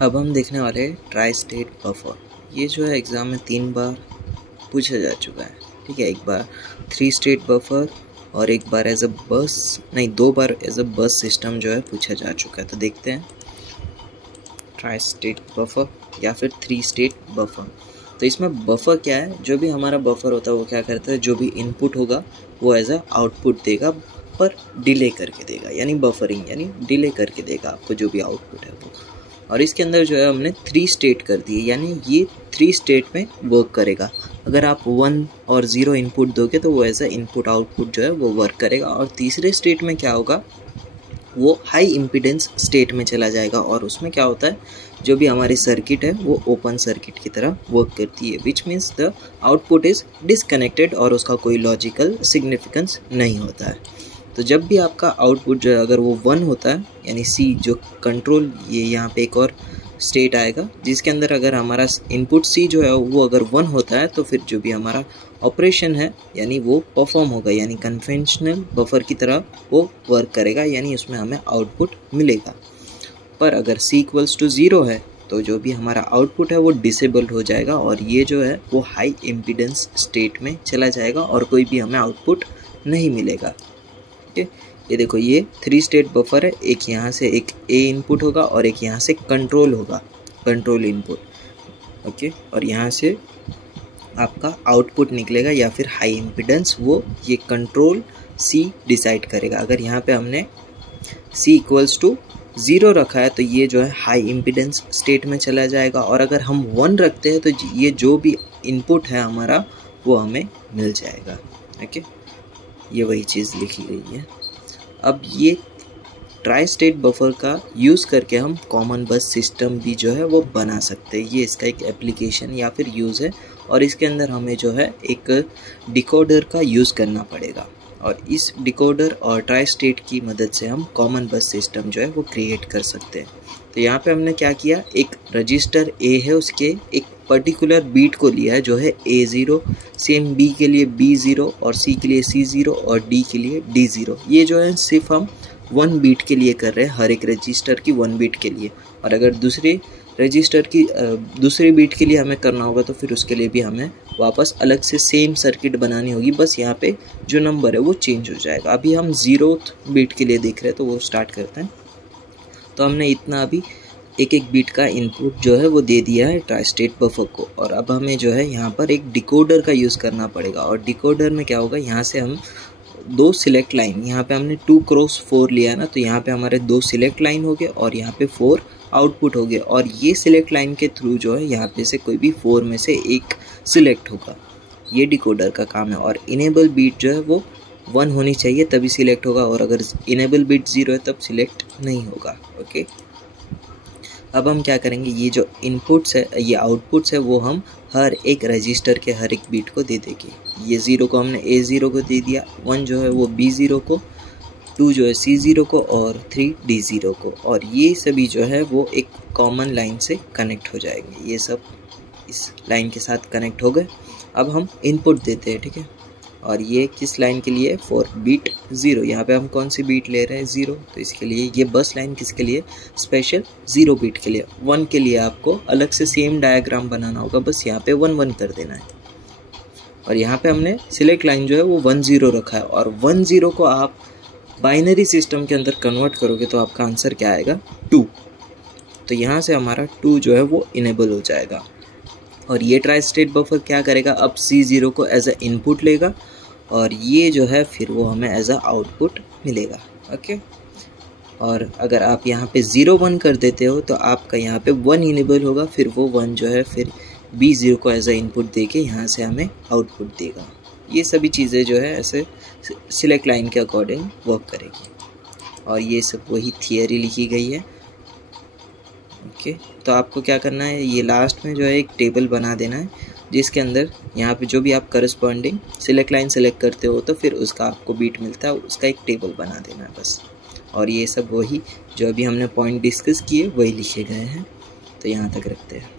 अब हम देखने वाले हैं ट्राई स्टेट बफर। ये जो है एग्ज़ाम में 3 बार पूछा जा चुका है, ठीक है। एक बार 3 स्टेट बफर और एक बार एज अ बस, नहीं 2 बार एज अ बस सिस्टम जो है पूछा जा चुका है। तो देखते हैं ट्राई स्टेट बफर या फिर 3 स्टेट बफर। तो इसमें बफर क्या है, जो भी हमारा बफर होता है वो क्या करता है, जो भी इनपुट होगा वो एज अ आउटपुट देगा, पर डिले करके देगा, यानी बफरिंग, यानी डिले करके देगा आपको जो भी आउटपुट है वो। और इसके अंदर जो है हमने 3 स्टेट कर दिए, यानी ये 3 स्टेट में वर्क करेगा। अगर आप 1 और 0 इनपुट दोगे तो वो एज अ इनपुट आउटपुट जो है वो वर्क करेगा। और तीसरे स्टेट में क्या होगा, वो हाई इम्पीडेंस स्टेट में चला जाएगा। और उसमें क्या होता है, जो भी हमारी सर्किट है वो ओपन सर्किट की तरह वर्क करती है, which means the output is disconnected और उसका कोई लॉजिकल सिग्निफिकेंस नहीं होता है। तो जब भी आपका आउटपुट जो है अगर वो 1 होता है, यानी सी जो कंट्रोल, ये यहाँ पे एक और स्टेट आएगा जिसके अंदर अगर हमारा इनपुट सी जो है वो अगर 1 होता है तो फिर जो भी हमारा ऑपरेशन है यानी वो परफॉर्म होगा, यानी कन्वेंशनल बफर की तरह वो वर्क करेगा, यानी उसमें हमें आउटपुट मिलेगा। पर अगर सी इक्वल्स टू 0 है तो जो भी हमारा आउटपुट है वो डिसेबल्ड हो जाएगा और ये जो है वो हाई इम्पीडेंस स्टेट में चला जाएगा और कोई भी हमें आउटपुट नहीं मिलेगा। ठीक है, ये देखो ये 3 स्टेट बफर है। एक यहाँ से एक ए इनपुट होगा और एक यहाँ से कंट्रोल होगा, कंट्रोल इनपुट, ओके। और यहाँ से आपका आउटपुट निकलेगा या फिर हाई इम्पीडेंस, वो ये कंट्रोल सी डिसाइड करेगा। अगर यहाँ पे हमने सी इक्वल्स टू 0 रखा है तो ये जो है हाई इम्पीडेंस स्टेट में चला जाएगा। और अगर हम 1 रखते हैं तो ये जो भी इनपुट है हमारा वो हमें मिल जाएगा, ओके। ये वही चीज़ लिखी गई है। अब ये ट्राई स्टेट बफर का यूज़ करके हम कॉमन बस सिस्टम भी जो है वो बना सकते हैं। ये इसका एक एप्लीकेशन या फिर यूज़ है और इसके अंदर हमें जो है एक डिकोडर का यूज़ करना पड़ेगा और इस डिकोडर और ट्राई स्टेट की मदद से हम कॉमन बस सिस्टम जो है वो क्रिएट कर सकते हैं। तो यहाँ पे हमने क्या किया, एक रजिस्टर ए है उसके एक पर्टिकुलर बीट को लिया है जो है A0, सेम B के लिए B0 और C के लिए C0 और D के लिए D0। ये जो है सिर्फ हम 1 बीट के लिए कर रहे हैं, हर एक रजिस्टर की 1 बीट के लिए। और अगर दूसरे रजिस्टर की दूसरे बीट के लिए हमें करना होगा तो फिर उसके लिए भी हमें वापस अलग से सेम सर्किट बनानी होगी, बस यहाँ पे जो नंबर है वो चेंज हो जाएगा। अभी हम 0th बीट के लिए देख रहे हैं तो वो स्टार्ट करते हैं। तो हमने इतना अभी एक एक बीट का इनपुट जो है वो दे दिया है ट्राई स्टेट बफर को। और अब हमें जो है यहाँ पर एक डिकोडर का यूज़ करना पड़ेगा। और डिकोडर में क्या होगा, यहाँ से हम 2 सिलेक्ट लाइन, यहाँ पे हमने 2 क्रॉस 4 लिया ना, तो यहाँ पे हमारे 2 सिलेक्ट लाइन हो गए और यहाँ पे 4 आउटपुट हो गए। और ये सिलेक्ट लाइन के थ्रू जो है यहाँ पे से कोई भी 4 में से एक सिलेक्ट होगा, ये डिकोडर का काम है। और इनेबल बीट जो है वो 1 होनी चाहिए तभी सिलेक्ट होगा, और अगर इनेबल बीट 0 है तब सिलेक्ट नहीं होगा, ओके। अब हम क्या करेंगे, ये जो इनपुट्स है, ये आउटपुट्स है, वो हम हर एक रजिस्टर के हर एक बीट को दे देंगे। ये 0 को हमने A0 को दे दिया, 1 जो है वो B0 को, 2 जो है C0 को और 3 D0 को। और ये सभी जो है वो एक कॉमन लाइन से कनेक्ट हो जाएंगे। ये सब इस लाइन के साथ कनेक्ट हो गए। अब हम इनपुट देते हैं, ठीक है। और ये किस लाइन के लिए, फॉर बीट 0। यहाँ पे हम कौन सी बीट ले रहे हैं, 0, तो इसके लिए ये बस लाइन किसके लिए, स्पेशल 0 बीट के लिए। 1 के लिए आपको अलग से सेम डायग्राम बनाना होगा, बस यहाँ पे 1 1 कर देना है। और यहाँ पे हमने सिलेक्ट लाइन जो है वो 1 0 रखा है। और 1 0 को आप बाइनरी सिस्टम के अंदर कन्वर्ट करोगे तो आपका आंसर क्या आएगा, 2। तो यहाँ से हमारा 2 जो है वो इनेबल हो जाएगा। और ये ट्राई स्टेट बफर क्या करेगा, अब C0 को एज अ इनपुट लेगा और ये जो है फिर वो हमें एज अ आउटपुट मिलेगा, ओके। और अगर आप यहाँ पे 0 1 कर देते हो तो आपका यहाँ पे 1 इनेबल होगा, फिर वो 1 जो है फिर B0 को एज अ इनपुट दे के यहाँ से हमें आउटपुट देगा। ये सभी चीज़ें जो है ऐसे सिलेक्ट लाइन के अकॉर्डिंग वर्क करेगी। और ये सब वही थियरी लिखी गई है, ओके। तो आपको क्या करना है, ये लास्ट में जो है एक टेबल बना देना है जिसके अंदर यहाँ पे जो भी आप करस्पॉन्डिंग सिलेक्ट लाइन सेलेक्ट करते हो तो फिर उसका आपको बीट मिलता है, उसका एक टेबल बना देना है बस। और ये सब वही जो अभी हमने पॉइंट डिस्कस किए वही लिखे गए हैं। तो यहाँ तक रखते हैं।